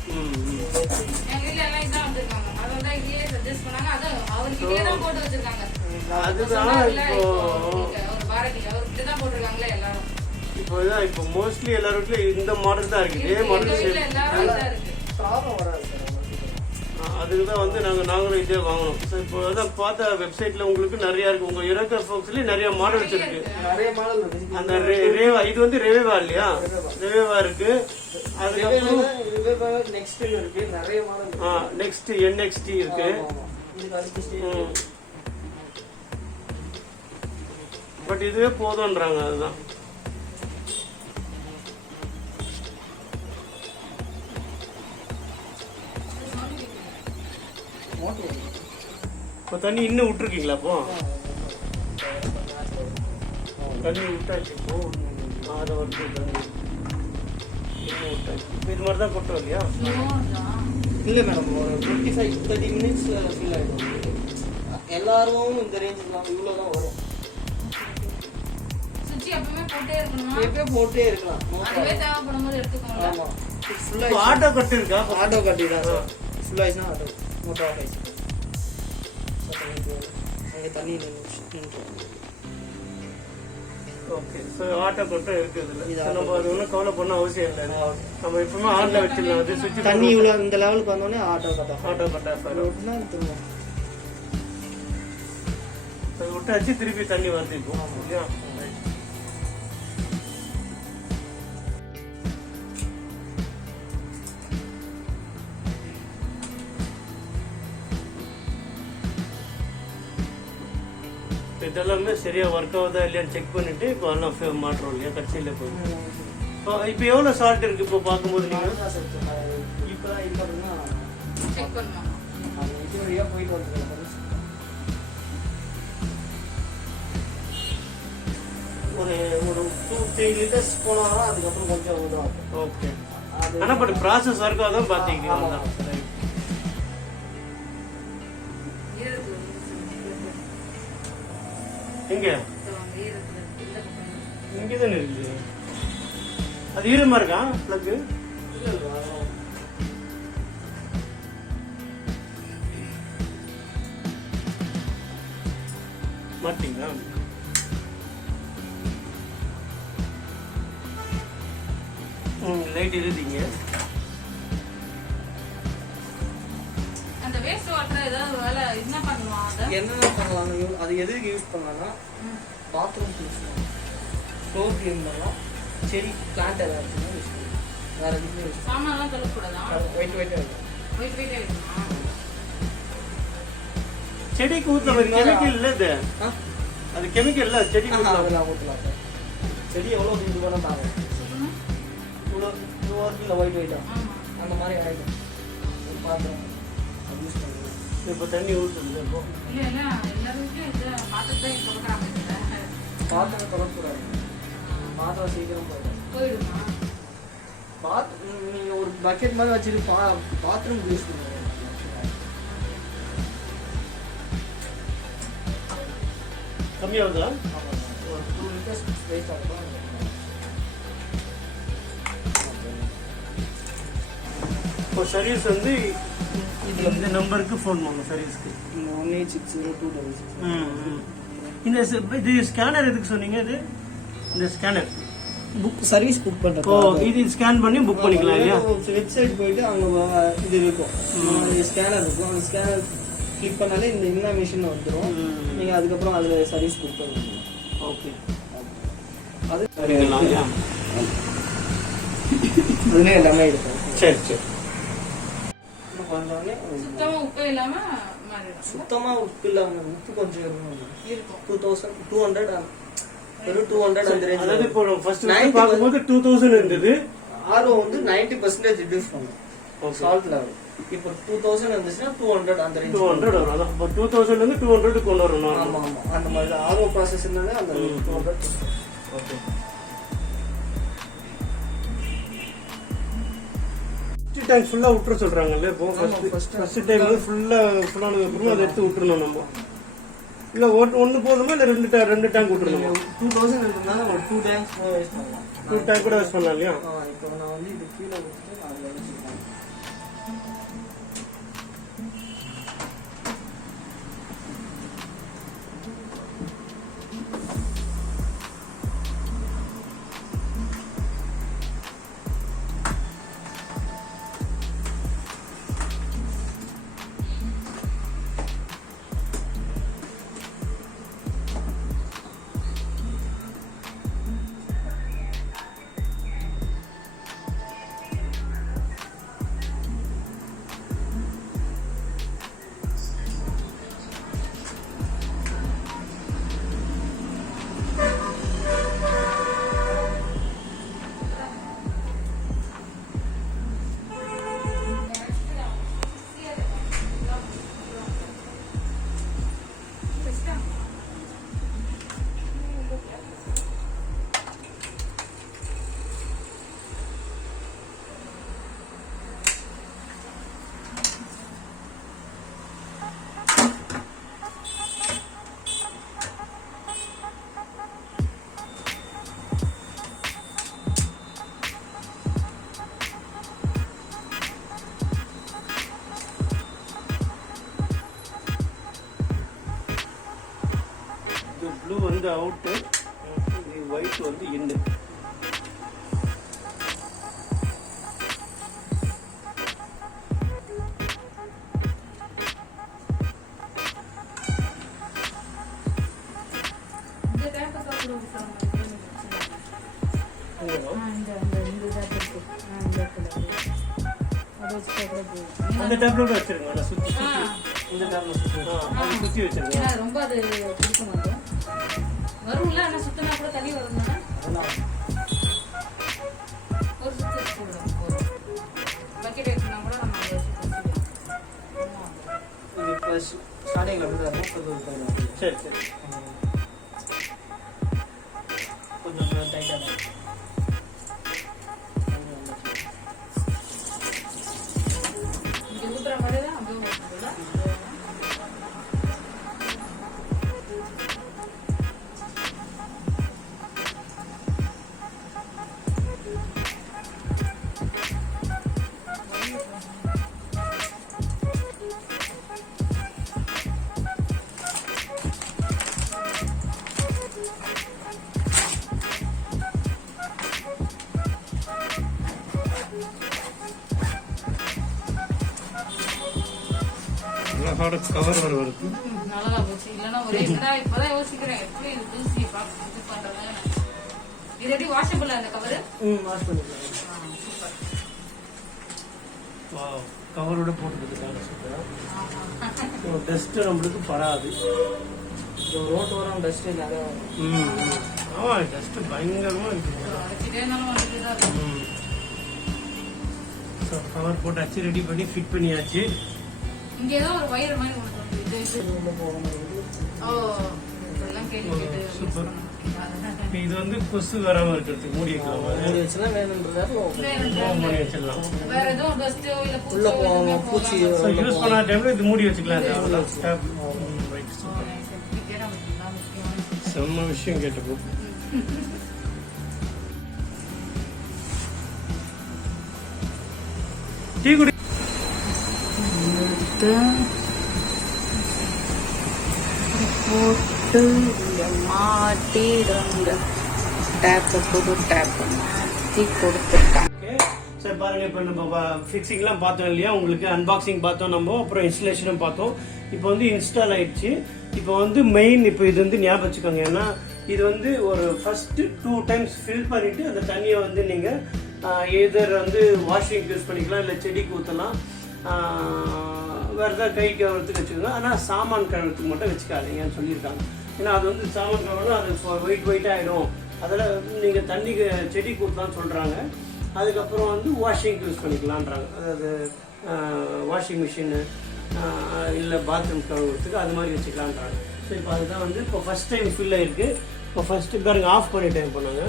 எங்க வீட்ல எல்லாம் இதான் வச்சிருக்காங்க. அதான் இதுலயே சஜஸ்ட் பண்ணாங்க. அது அவருக்கு இதே தான் போட்டு வச்சிருக்காங்க. அதுதான் இப்போ ஒரு பாரதி அவருக்கு தான் போட்டுருக்காங்களே எல்லாரும். இப்போ மோஸ்ட்லி எல்லார் வீட்லயும் இந்த மாடல் தான் இருக்கு. இதே மாடல் எல்லாரும் இதா இருக்கு. ப்ராப்ளம் வராது சார். அதுக்கு தான் வந்து நாங்களும் இதே வாங்கணும். ஸோ இப்போ அதான் பார்த்த வெப்சைட்ல உங்களுக்கு நிறைய இருக்கு. உங்க யூரோக்கா ஃபோக்ஸ்லயே நிறைய மாடல்ஸ் இருக்கு. நிறைய மாடல் இருக்கு. அந்த ரேவா இது வந்து ரெவேவா இல்லையா? ரெவேவா இருக்கு. அதுக்கப்புறம் நெக்ஸ்ட் இருக்கு. நிறைய மாடல். நெக்ஸ்ட் NXT இருக்கு. பட் இதுவே போதும்ன்றாங்க. அதுதான் இப்போ தண்ணி இன்னும் விட்டுருக்கீங்களா? அப்போ தண்ணி விட்டாச்சு. இப்போ அதை வந்து தண்ணி இன்னும் விட்டாச்சு. இப்போ இது மாதிரி தான் கொட்டுறோம் இல்லையா? இல்லை மேடம், ஒரு 25-30 மினிட்ஸ் ஃபில் ஆகிடும். எல்லாரும் இந்த ரேஞ்சில் தான் இவ்வளோ தான் வரும். எப்பயும் போட்டே இருக்கலாம். ஆமாம், ஃபுல்லாக ஆட்டோ கட்டு இருக்கா? ஆட்டோ கட்டி தான் சார். ஃபுல் ஆயிடுச்சுன்னா ஆட்டோ மோட்டோ ஆஃப் ஆயிடுச்சு. அங்கே தண்ணி ஓகே. ஸோ ஆட்டோ கட்டும் இருக்குது இல்லை. நம்ம அது ஒன்றும் கவலை பண்ண அவசியம் இல்லை. நம்ம எப்பவுமே ஆன்ல வச்சிடலாம். அது சுவிட்ச் தண்ணி இவ்வளோ இந்த லெவலுக்கு வந்தோடனே ஆட்டோ கட் ஆஃப் ஆயிடும். விட்டாச்சு, திருப்பி தண்ணி வந்து இப்போ இல்லையா? இதெல்லாமே சரியா ஒர்க் ஆகுதா இல்லையான்னு செக் பண்ணிட்டு இப்போ எல்லாம் மாற்றோம் இல்லையா கடைசியில் போய். இப்போ எவ்வளோ சால்ட் இருக்கு இப்போ பார்க்கும்போது நீங்கள்? ஒரு 2-3 லிட்டர்ஸ் போனாலும் அதுக்கப்புறம் கொஞ்சம் இதாகும். ஓகே. ஆனால் பட் ப்ராசஸ் ஒர்க்காக தான் பார்த்தீங்க. எங்க இங்கதானே இருக்குது. அது ஈரமா இருக்கா பிளக்? மாட்டீங்களா? லைட் எழுதிங்க. அந்த வேஸ்ட் வாட்டர் ஏதாவது வேலை என்ன பண்ணுவாங்க? என்ன பண்ணலாம்? அது எதுக்கு யூஸ் பண்ணலாம்னா பாத்ரூம் யூஸ் பண்ணலாம், ஃப்ளோர் க்ளீன் பண்ணலாம், செடி பிளான்ட் ஏதாவது யூஸ் பண்ணலாம். வேற எதுவுமே யூஸ் சாமான்லாம் தொலைக்கூடாதா? ஒயிட் இருக்கும். செடிக்கு ஊற்றுற கெமிக்கல் இல்லை இது. அது கெமிக்கல் இல்லை. செடி அதெல்லாம் ஊற்றலாம். செடி எவ்வளோ இது பண்ண தாங்க இவ்வளோ இல்லை ஒயிட்டா அந்த மாதிரி ஆகிடும். பாத்திரம் யூஸ் பண்ணுங்க. இப்போ தண்ணி ஊற்றுது. இப்போ பாத்திரம் தொடக்கூடாது. பாத்திரம் சீக்கிரம் போயிடும். நீங்க ஒரு பக்கெட் மாதிரி வச்சுட்டு பாத்ரூம் யூஸ் பண்ணுங்க. கம்மியாகுதா? ஒரு 2 லிட்டர்ஸ் வேஸ்ட் ஆகும். இப்போ சர்வீஸ் வந்து இதில் இந்த நம்பருக்கு ஃபோன் பண்ணுங்க சர்வீஸ்க்கு. 186026. இது ஸ்கேனர் எதுக்கு சொன்னீங்க? இது இந்த ஸ்கேனர் சர்வீஸ் புக் பண்றது. இது ஸ்கேன் பண்ணி புக் பண்ணிக்கலாம் இல்லையா? வெப்சைட் போயிட்டு அங்க இது இருக்கும், ஸ்கேனர் இருக்கும். அந்த ஸ்கேனர் கிளிக் பண்ணாலே இந்த இன்ன மிஷின் வந்துடும். நீங்கள் அதுக்கப்புறம் அதில் சர்வீஸ் புக் பண்ணுவீங்க. ஓகே, அது சரிங்களா? அதுலேயே எல்லாமே இருக்கும். சரி சரி. இன்னும் வந்தோடனே சுத்தமா உப்பு இல்லாம மாறிடும். சுத்தமாக உப்பு இல்லாமல் உப்பு கொஞ்சம் இருக்கும். 2200 வெறும் 200 அந்த அதாவது ரேஞ்ச். இப்போ ஃபர்ஸ்ட் பார்க்கும்போது 2000 இருந்தது. ஆர்ஓ வந்து 90% ரிடியூஸ் பண்ணும் சால்ட் லெவல். இப்போ 2000 இருந்துச்சுன்னா 200 அந்த ரேஞ்ச் 200 வரும். அதான் இப்போ 2000 இருந்து 200 கொண்டு வரணும். ஆமா ஆமா அந்த மாதிரி ஆர்ஓ ப்ராசஸ் இருந்தாலே அந்த 200. ஓகே. ஃபர்ஸ்ட் டைம் ஃபுல்லா விட்டுற சொல்றாங்கல்ல. இப்போ ஃபர்ஸ்ட் டைம் வந்து ஃபுல்லானதுக்கு அப்புறம் அதை எடுத்து விட்டுறணும் நம்ம. இல்ல ஒன்னு போதுமா இல்ல ரெண்டு டேங்க் விட்டுறணும்? 2000 இருந்தாலும் ஒரு 2 டேங்க்ஸ் வேஸ்ட் பண்ணலாம். 2 டேங்க் கூட வேஸ்ட் பண்ணலாம் இல்லையா? இப்போ நான் வந்து இது கீழே வச்சுட்டு நான் அதில் வச்சுருக்கேன். ப்ளூ வந்து அவுட்டு, ஒயிட் வந்து இன்னு. இந்த டேப்பை சாப்பிட விட்டுறாங்க. அந்த டேப்லெட் வச்சிருங்க. அதை சுத்தி இந்த டேப்லெட் சுத்தி வச்சிருங்க. ஏன்னா ரொம்ப அது பிடிக்க மாட்டோம். வரும்ல, ஆனால் சுத்தினா கூட தண்ணி வரும் தானே. ஒரு சுத்தி போடுறோம். பக்கெட் எடுத்துனா கூட நம்ம அதை இது ப்ளஸ் ஸ்டார்டிங்கில் அப்படி சரி சரி. கொஞ்சம் டைட்டாக இங்கே ஊத்துற மாதிரி தான் அப்படியே ஊற்றுறதுல. கவர் வர வருது. நல்லா போச்சு. இல்லைன்னா ஒரே இதா இப்பதான் யோசிக்கிறேன் எப்படி இது தூசி இது பண்றது. இது எப்படி வாஷபிள் அந்த கவரு? வாஷ் பண்ணிக்கலாம். சூப்பர். வாவ், கவரோட போட்டுருக்காங்க. சூப்பரா. டஸ்ட் நம்மளுக்கு படாது. இந்த ரோட் வரும் டஸ்ட்டு நிறையா வரும். ஆமா, டஸ்ட் பயங்கரமா இருக்கு. இதே நாளும் வந்துட்டு தான் இருக்கு. கவர் போட்டாச்சு, ரெடி பண்ணி ஃபிட் பண்ணியாச்சு. இங்க ஏதோ ஒரு வயர் மாதிரி ஒன்று வந்து இது உள்ள போகிற மாதிரி இருக்கு. ஓ இதெல்லாம் கேட்டு கேட்டு சூப்பர். இது வந்து கொசு வராம இருக்கிறதுக்கு மூடி வைக்கலாம். மூடி வச்சுனா வேணுன்றதால மூடி வச்சிடலாம். வேற எதுவும் டஸ்டோ இல்ல உள்ள பூச்சோ பூச்சி யூஸ் பண்ண டைம்ல இது மூடி வச்சுக்கலாம். செம்ம விஷயம் கேட்டப்போ. டீ குடி. போட்டு மாட்டிடுறாங்க. டேப்பை போட்டு டேப் மாற்றி கொடுத்துட்டாங்க. ஸோ சரி பாருங்க, இப்போ நம்ம ஃபிக்ஸிங்லாம் பார்த்தோம் இல்லையா, உங்களுக்கு அன்பாக்சிங் பார்த்தோம் நம்ம, அப்புறம் இன்ஸ்டலேஷனும் பார்த்தோம். இப்போ வந்து இன்ஸ்டால் ஆயிடுச்சு. இப்போ வந்து மெயின் இப்போ இது வந்து ஞாபகம் வச்சுக்கோங்க, ஏன்னா இது வந்து ஒரு ஃபர்ஸ்ட் 2 டைம்ஸ் ஃபில் பண்ணிட்டு அந்த தண்ணியை வந்து நீங்க எதர் வந்து வாஷிங் யூஸ் பண்ணிக்கலாம், இல்லை செடிக்கு ஊற்றலாம், வேறு ஏதாவது கை கழுவுறதுக்கு வச்சுக்கோங்க. ஆனால் சாமான் கழுவுறதுக்கு மட்டும் வச்சுக்காதீங்கன்னு சொல்லியிருக்காங்க. ஏன்னா அது வந்து சாமான் கழுவுனா அது வெயிட் ஆகிடும். அதில் நீங்கள் தண்ணிக்கு செடிக்கு ஊற்றலாம்னு சொல்கிறாங்க. அதுக்கப்புறம் வந்து வாஷிங் யூஸ் பண்ணிக்கலான்றாங்க, அதாவது வாஷிங் மிஷினு இல்லை பாத்ரூம் கழுவுறதுக்கு அது மாதிரி வச்சுக்கலான்றாங்க. ஸோ இப்போ அதுதான் வந்து இப்போ ஃபஸ்ட் டைம் ஃபில் ஆகிருக்கு. இப்போ ஃபஸ்ட்டு பாருங்க ஆஃப் பண்ணி டைம் பண்ணாங்க,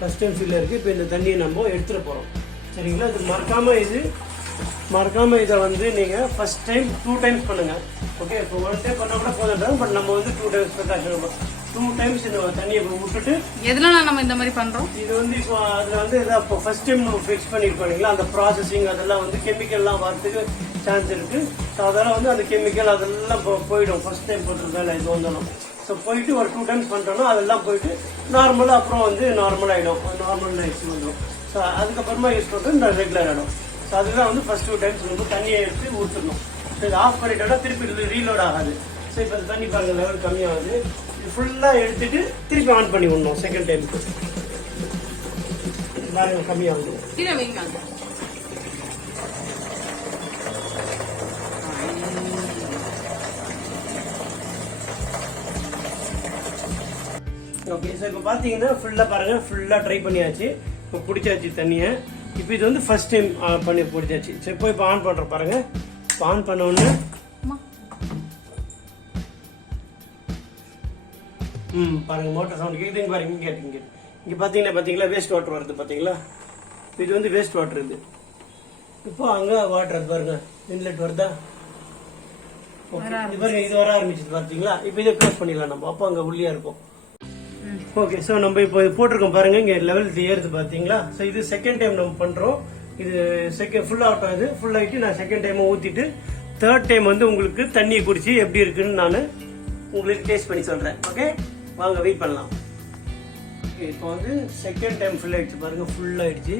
ஃபஸ்ட் டைம் ஃபில் ஆகிருக்கு. இப்போ இந்த தண்ணியை நம்ம எடுத்துகிட்டு போகிறோம். சரிங்களா? இது மறக்காமல் இதை வந்து நீங்கள் ஃபஸ்ட் டைம் 2 டைம்ஸ் பண்ணுங்கள். ஓகே, இப்போ 1 டைம் பண்ணால் கூட போதுன்றாங்க. பட் நம்ம வந்து 2 டைம்ஸ் ப்ரிகாஷன் 2 டைம்ஸ் இந்த தண்ணியை விட்டுட்டு எதனால நம்ம இந்த மாதிரி பண்றோம்? இது வந்து இப்போ அதில் வந்து இதாக இப்போ ஃபர்ஸ்ட் டைம் நம்ம ஃபிக்ஸ் பண்ணியிருப்பாங்களா, அந்த ப்ராசஸிங் அதெல்லாம் வந்து கெமிக்கல்லாம் வரதுக்கு சான்ஸ் இருக்குது. ஸோ அதெல்லாம் வந்து அந்த கெமிக்கல் அதெல்லாம் போயிடும் ஃபர்ஸ்ட் டைம் பண்ணுறதால இது வந்தாலும். ஸோ போயிட்டு ஒரு 2 டைம்ஸ் பண்ணுறோன்னா அதெல்லாம் போயிட்டு நார்மலாக அப்புறம் வந்து நார்மலாகிடும், நார்மல் லைஃப் வந்துடும். ஸோ அதுக்கப்புறமா யூஸ் பண்ணுறது ரெகுலர் ஆகிடும். ஸோ அதுதான் வந்து ஃபர்ஸ்ட் 2 டைம்ஸ் வந்து தண்ணியை எடுத்து ஊற்றணும். ஸோ இது ஆஃப் பண்ணிட்டோம்னா திருப்பி ரீலோட் ஆகாது. ஸோ இப்போ இந்த தண்ணி பாருங்கள் லெவல் கம்மியாகுது. இது ஃபுல்லாக எடுத்துட்டு திருப்பி ஆன் பண்ணி விடணும் செகண்ட் டைமுக்கு. பாருங்கள் கம்மியாகுது. கீழே வைங்க. ஓகே, ஸோ இப்போ பார்த்தீங்கன்னா ஃபுல்லாக பாருங்கள், ஃபுல்லாக ட்ரை பண்ணியாச்சு. இப்போ பிடிச்சாச்சு தண்ணியை. இப்போ இது வந்து ஃபர்ஸ்ட் டைம் பண்ணி பிடிச்சாச்சு. சரி இப்போ ஆன் பண்ணுற பாருங்கள். இப்போ ஆன் பண்ண உடனே பாருங்க மோட்டர் சவுண்ட் கேட்குதுங்க பாருங்க. இங்கே பார்த்தீங்களா வேஸ்ட் வாட்டர் வருது பார்த்தீங்களா? இது வந்து வேஸ்ட் வாட்டர். இது இப்போ அங்கே வாட்டர் அது பாருங்க, இன்லெட் வருதா? இது பாருங்க, இது வர ஆரம்பிச்சது பார்த்தீங்களா? இப்போ இதை க்ளோஸ் பண்ணிடலாம் நம்ம, அப்போ அங்கே உள்ளியா இருக்கும். ஓகே, ஸோ நம்ம இப்போ போட்டிருக்கோம் பாருங்க, இங்கே லெவல் ஏறுது பார்த்தீங்களா? ஸோ இது செகண்ட் டைம் நம்ம பண்ணுறோம். இது ஃபுல் அவுட் ஆகுது. ஃபுல் ஆகிட்டு நான் செகண்ட் டைம் ஊற்றிட்டு தேர்ட் டைம் வந்து உங்களுக்கு தண்ணியை குடிச்சு எப்படி இருக்குன்னு நான் உங்களுக்கு டேஸ்ட் பண்ணி சொல்கிறேன். ஓகே, வாங்க வெயிட் பண்ணலாம். இப்போ வந்து செகண்ட் டைம் ஃபுல் ஆகிடுச்சு பாருங்கள், ஃபுல் ஆகிடுச்சு.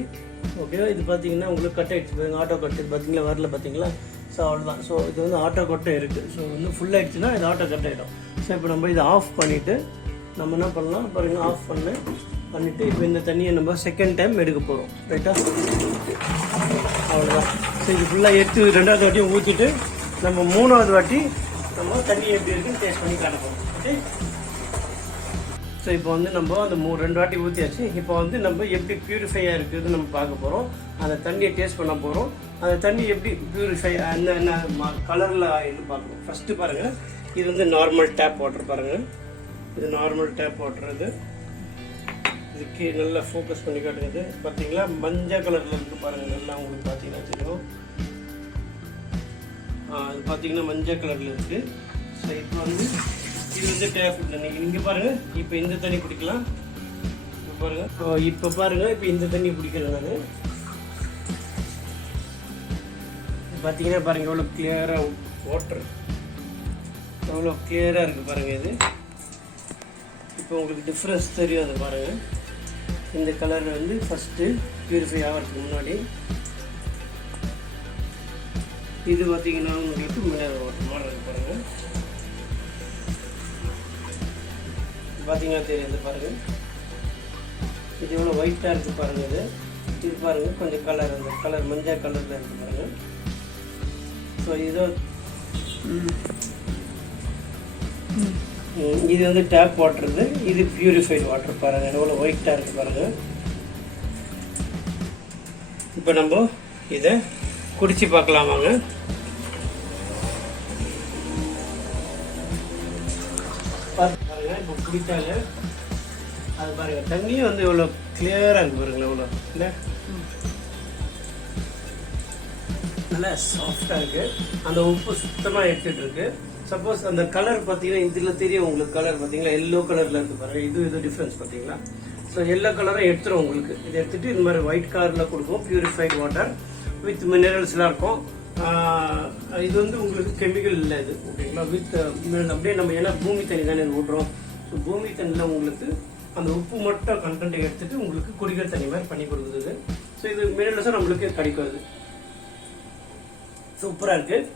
ஓகே, இது பார்த்தீங்கன்னா உங்களுக்கு கட் ஆகிடுச்சு பாருங்கள், ஆட்டோ கட் பார்த்தீங்களா, வரல பார்த்தீங்களா? ஸோ அவ்வளோதான். ஸோ இது வந்து ஆட்டோ கட்டே இருக்குது. ஸோ வந்து ஃபுல் ஆகிடுச்சுன்னா இது ஆட்டோ கட் ஆகிடும். ஸோ இப்போ நம்ம இதை ஆஃப் பண்ணிவிட்டு நம்ம என்ன பண்ணலாம் பாருங்கள், ஆஃப் பண்ணிவிட்டு இப்போ இந்த தண்ணியை நம்ம செகண்ட் டைம் எடுக்க போகிறோம். ரைட்டா? அவ்வளோதான். ஸோ இது ஃபுல்லாக எடுத்து 2வது வாட்டியும் ஊற்றிட்டு நம்ம 3வது வாட்டி நம்ம தண்ணி எப்படி இருக்குன்னு டேஸ்ட் பண்ணி காட்ட போகிறோம். ஓகே, ஸோ இப்போ வந்து நம்ம அந்த 2 வாட்டி ஊற்றியாச்சு. இப்போ வந்து நம்ம எப்படி பியூரிஃபையாக இருக்குதுன்னு நம்ம பார்க்க போகிறோம். அந்த தண்ணியை டேஸ்ட் பண்ண போகிறோம். அந்த தண்ணி எப்படி பியூரிஃபை என்ன கலரில் ஆயிடுன்னு பார்க்கணும். ஃபஸ்ட்டு பாருங்கள், இது வந்து நார்மல் டேப் வாட்டர் பாருங்கள். இது நார்மல் டேப் வாட்டர். இதுக்கு நல்லா ஃபோக்கஸ் பண்ணி காட்டுறது பார்த்தீங்களா? மஞ்சள் கலரில் இருக்குது பாருங்கள், நல்லா உங்களுக்கு பார்த்தீங்கன்னா தெரியும். அது பார்த்தீங்கன்னா மஞ்சள் கலரில் இருக்குது. ஸோ இப்போ வந்து இது வந்து டேப் தண்ணி. இங்கே பாருங்கள், இப்போ இந்த தண்ணி குடிக்கலாம். இப்போ பாருங்கள், இப்போ பாருங்கள், இப்போ இந்த தண்ணி குடிக்கிறேன் நான். பார்த்தீங்கன்னா பாருங்கள் எவ்வளோ கிளியராக வாட்டர் எவ்வளோ கிளியராக இருக்குது பாருங்கள். இது இப்போ உங்களுக்கு டிஃப்ரென்ஸ் தெரியும். அது பாருங்கள், இந்த கலர் வந்து ஃபஸ்ட்டு பியூரிஃபை ஆகிறதுக்கு முன்னாடி. இது பார்த்தீங்கன்னா உங்களுக்கு மினரல் வாட்டர் மாதிரி இருக்குது பாருங்கள். பார்த்தீங்கன்னா தெரியுது பாருங்கள், இது எவ்வளோ ஒயிட்டாக இருக்குது பாருங்கள். இது பாருங்கள் கொஞ்சம் கலர், அந்த கலர் மஞ்சள் கலரில் இருக்குது பாருங்கள். ஸோ இது வந்து டேப் வாட்டர். இது பியூரிஃபைடு வாட்டர் பாருங்கள், எவ்வளோ ஒயிட்டாக இருக்குது பாருங்கள். இப்போ நம்ம இதை குடிச்சு பார்க்கலாம் வாங்க. பாருங்க, இப்போ குடித்தாங்க அது பாருங்க, தண்ணியும் வந்து எவ்வளோ கிளியராக இருக்குது பாருங்களேன். எவ்வளோ இல்லை, நல்லா சாஃப்டாக இருக்குது. அந்த உப்பு சுத்தமாக எடுத்துகிட்டு இருக்கு. சப்போஸ் அந்த கலர் பார்த்தீங்கன்னா இதில் தெரியும் உங்களுக்கு, கலர் பார்த்தீங்களா எல்லோ கலரில் இருக்குது பாருங்கள். இது டிஃப்ரென்ஸ் பார்த்தீங்களா? ஸோ எல்லோ கலரை எடுத்துரும் உங்களுக்கு. இதை எடுத்துகிட்டு இந்த மாதிரி ஒயிட் கலரில் கொடுக்கும். பியூரிஃபைடு வாட்டர் வித் மினரல்ஸ்லாம் இருக்கும். இது வந்து உங்களுக்கு கெமிக்கல் இல்லை இது, ஓகேங்களா? வித் அப்படியே நம்ம ஏன்னா பூமி தண்ணி தானே ஊட்டுறோம். ஸோ பூமி தண்ணியில் உங்களுக்கு அந்த உப்பு மட்டும் கண்டென்ட் எடுத்துகிட்டு உங்களுக்கு குடிக்கிற தண்ணி மாதிரி பண்ணி கொடுக்குது. ஸோ இது மினிமலிஸாக நம்மளுக்கு கிடைக்கும். இது சூப்பராக இருக்குது.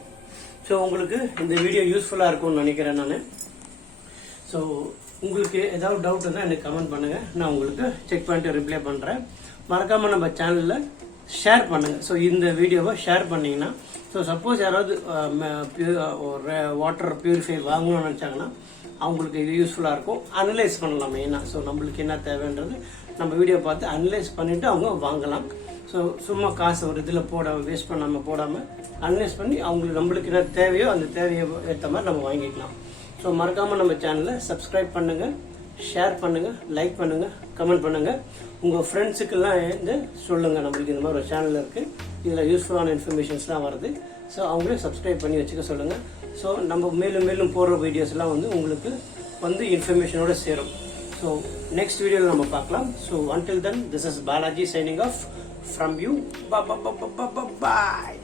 ஸோ உங்களுக்கு இந்த வீடியோ யூஸ்ஃபுல்லாக இருக்கும்னு நினைக்கிறேன் நான். ஸோ உங்களுக்கு ஏதாவது டவுட் இருந்தால் எனக்கு கமெண்ட் பண்ணுங்கள், நான் உங்களுக்கு செக் பண்ணிட்டு ரிப்ளை பண்ணுறேன். மறக்காமல் நம்ம சேனலில் ஷேர் பண்ணுங்கள். ஸோ இந்த வீடியோவை ஷேர் பண்ணிங்கன்னா, ஸோ சப்போஸ் யாராவது வாட்டர் பியூரிஃபை வாங்கணும்னு நினச்சாங்கன்னா அவங்களுக்கு இது யூஸ்ஃபுல்லாக இருக்கும். அனலைஸ் பண்ணலாம் மெயினாக. ஸோ நம்மளுக்கு என்ன தேவைன்றது நம்ம வீடியோ பார்த்து அனலைஸ் பண்ணிவிட்டு அவங்க வாங்கலாம். ஸோ சும்மா காசு ஒரு இதில் வேஸ்ட் போடாமல் அனலைஸ் பண்ணி அவங்களுக்கு நம்மளுக்கு என்ன தேவையோ அந்த தேவையை ஏற்ற மாதிரி நம்ம வாங்கிக்கலாம். ஸோ மறக்காமல் நம்ம சேனலை சப்ஸ்கிரைப் பண்ணுங்கள், ஷேர் பண்ணுங்கள், லைக் பண்ணுங்கள், கமெண்ட் பண்ணுங்கள். உங்கள் ஃப்ரெண்ட்ஸுக்கெல்லாம் வந்து சொல்லுங்கள் நம்மளுக்கு இந்த மாதிரி ஒரு சேனல் இருக்குது, இதில் யூஸ்ஃபுல்லான இன்ஃபர்மேஷன்ஸ்லாம் வருது. ஸோ அவங்களே சப்ஸ்கிரைப் பண்ணி வச்சுக்க சொல்லுங்கள். ஸோ நம்ம மேலும் போடுற வீடியோஸ்லாம் வந்து உங்களுக்கு வந்து இன்ஃபர்மேஷனோட சேரும். ஸோ நெக்ஸ்ட் வீடியோவில் நம்ம பார்க்கலாம். So until then, this is Balaji signing off from you. Bye.